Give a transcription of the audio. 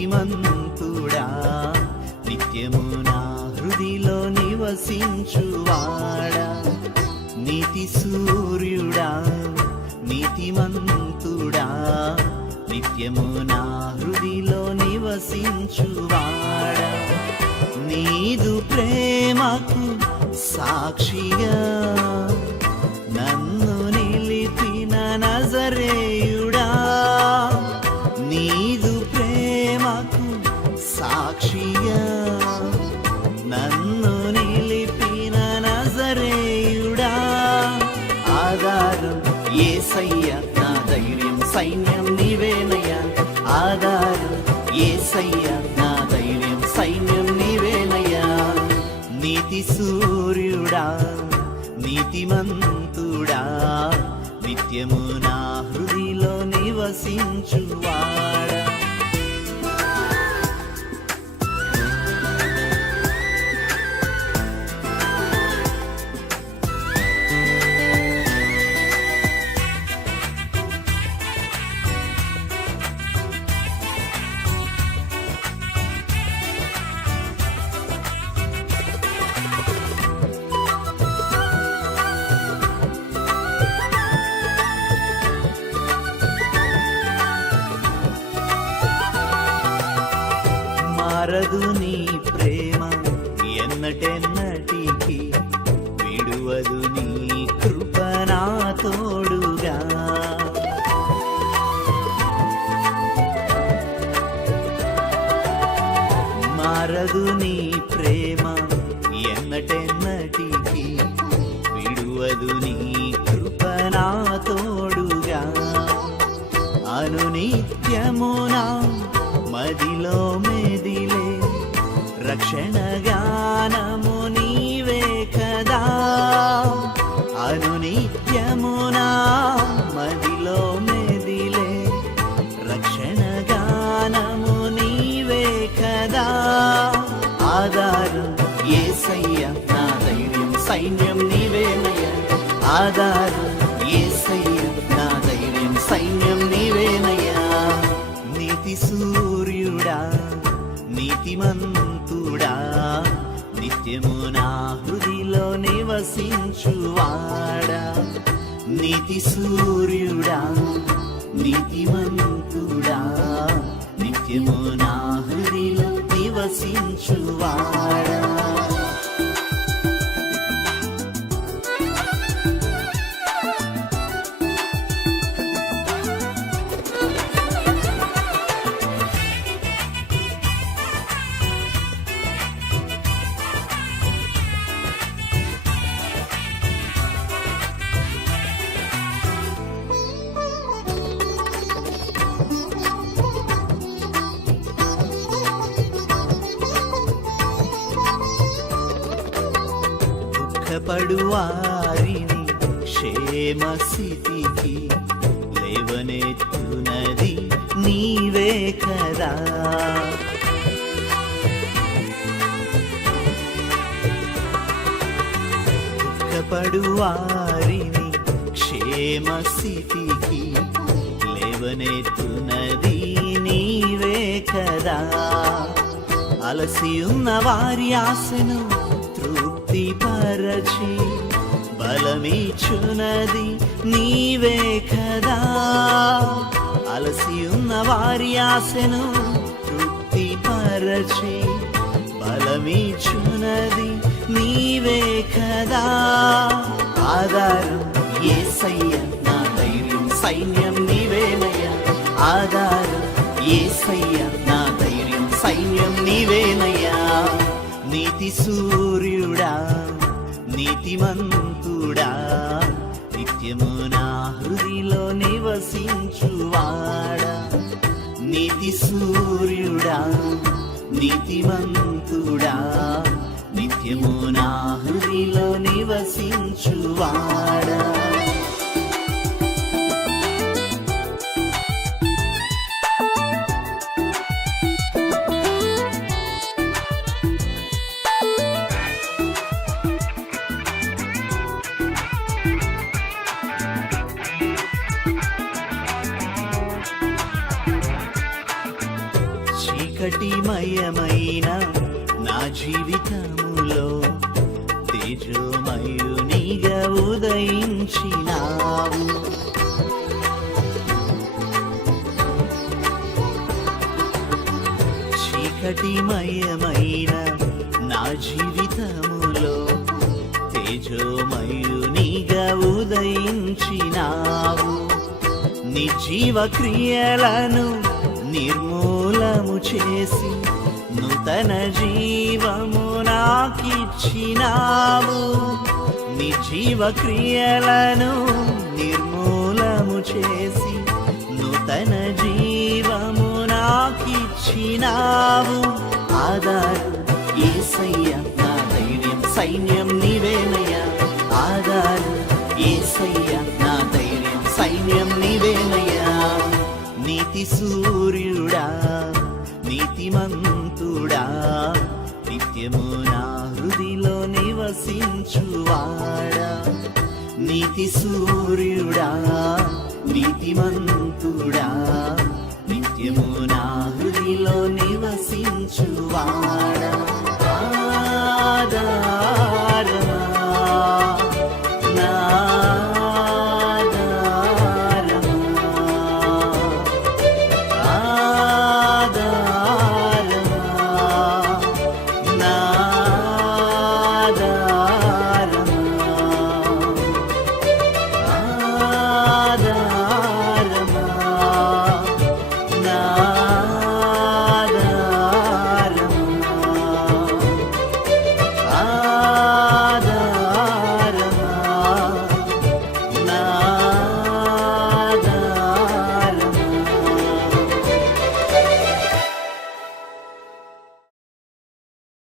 నీతిమంతుడా నిత్యము నా హృదిలో నివసించువాడా? నీతి సూర్యుడా నీతిమంతుడా నిత్యము నా హృదిలో నివసించువాడా? నీదు ప్రేమకు సాక్షిగా నీవేనయ్యా ఆధారం ఏసయ్యా నా ధైర్యం సైన్యం నీవేనయ్యా. నీతి సూర్యుడా నీతిమంతుడా నిత్యము నా హృదిలో నివసించువా మారదు నీ ప్రేమ. ఎన్నటెన్నటికి విడువదు నీ కృప నా తోడుగా. మారదు నీ ప్రేమ. ఎన్నటెన్నటికి విడువదు నీ కృప నా తోడుగా. అనునిత్యమునా మదిలో మే రక్షణ గానము నీవే కదా. అనునిత్యమునా నివసించువాడా? నీతి సూర్యుడా నీతివంతుడా నిత్యము నా హృదిలో నివసించువాడా? పడువారిని క్షేమ స్థితికి లేవనెత్తునది నీవే కదా. దుఃఖపడు క్షేమ స్థితికి లేవనెత్తునది నీవే కదా. అలసి ఉన్న వారి ఆశను తృప్తి పరచి బలమిచ్చునది నీవే కదా. అలసి ఉన్న వారి ఆశను తృప్తి పరచి బలమిచ్చునది నీవే కదా. ఆధారం ఏ ఏసయ్య నా ధైర్యం సైన్యం నీ నీతి సూర్యుడా నీతిమంతుడా నిత్యము నా హృదిలో నివసించువాడా. నీతి సూర్యుడా నీతిమంతుడా నిత్యము నా హృదిలో నివసించువాడా. చీకటిమయమైన నా జీవితములో తేజోమయునిగా ఉదయించినావు. చీకటిమయమైన నా జీవితములో తేజోమయునిగా ఉదయించినావు. నిర్జీవ క్రియలను నిర్మూ చేసి నూతన జీవము నాకిచ్చినావు. నిర్జీవ క్రియలను నిర్మూలము చేసి నూతన జీవము నాకిచ్చినావు. ఆధారు ఏసయ్య నా ధైర్యం సైన్యం నీవేనయ్యా. ఆధారు ఏసయ్య నా ధైర్యం సైన్యం నీవేనయ్యా. నీతి సూ హృదిలో నివసించువాడా. నీతి సూర్యుడా నీతిమంతుడా నిత్యము నా హృదిలో నివసించువాడా.